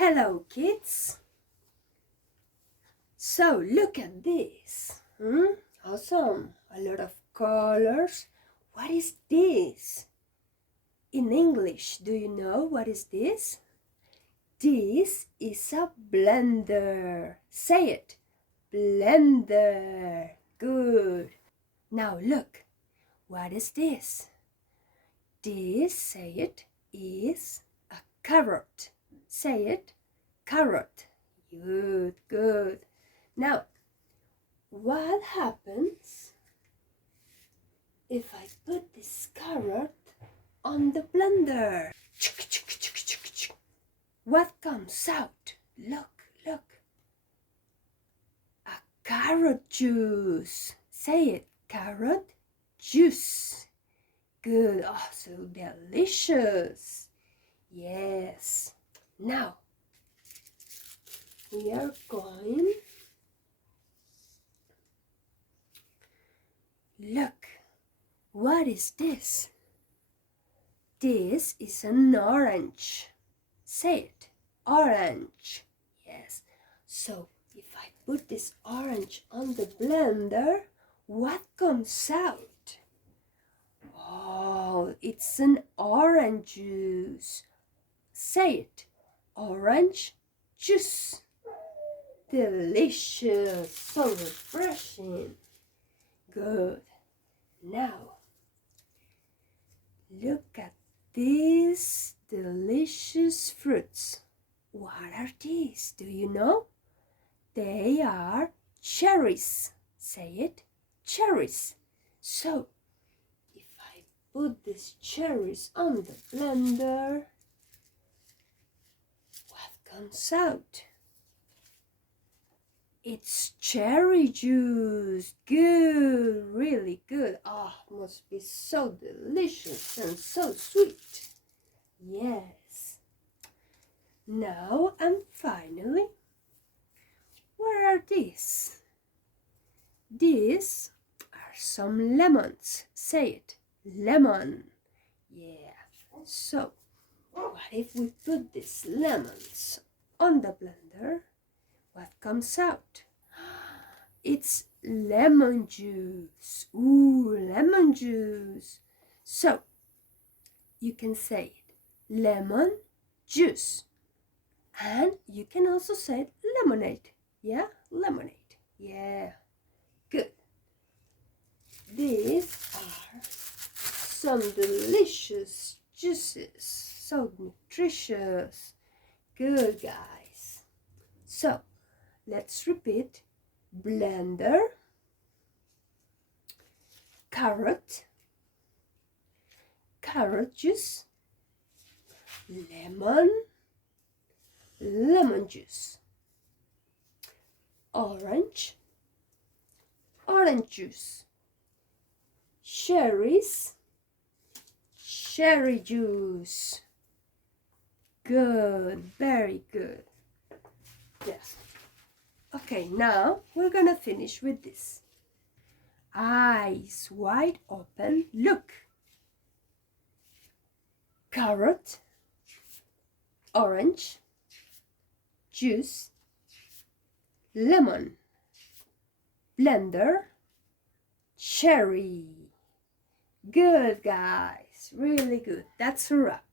Hello, kids. So, look at this. Awesome. A lot of colors. What is this? In English, do you know what is this? This is a blender. Say it. Blender. Good. Now look. What is this? This, say it, is a carrot. Say it. Carrot. Good, good. Now, what happens if I put this carrot on the blender? What comes out? Look, look. A carrot juice. Say it. Carrot juice. Good. Oh, so delicious. Yes. Now, we are going. Look. What is this? This is an orange. Say it. Orange. Yes. So, if I put this orange on the blender, what comes out? Oh, it's an orange juice. Say it. Orange juice. Delicious. So refreshing. Good. Now, look at these delicious fruits. What are these? Do you know? They are cherries. Say it. Cherries. So, if I put these cherries on the blender, what comes out? It's cherry juice. Good, really good. Oh, must be so delicious and so sweet. Yes. Now and finally, where are these? These are some lemons. Say it. Lemon. Yeah. So, what if we put these lemons on the blender? What comes out? It's lemon juice. Ooh, lemon juice. So, you can say it. Lemon juice. And you can also say lemonade. Yeah, lemonade. Yeah, good. These are some delicious juices. So nutritious. Good, guys. So, let's repeat. Blender, carrot, carrot juice, lemon, lemon juice, orange, orange juice, cherries, cherry juice. Good, very good. Yes. Okay, now we're gonna finish with this. Eyes wide open, look. Carrot, orange, juice, lemon, blender, cherry. Good, guys, really good. That's a wrap.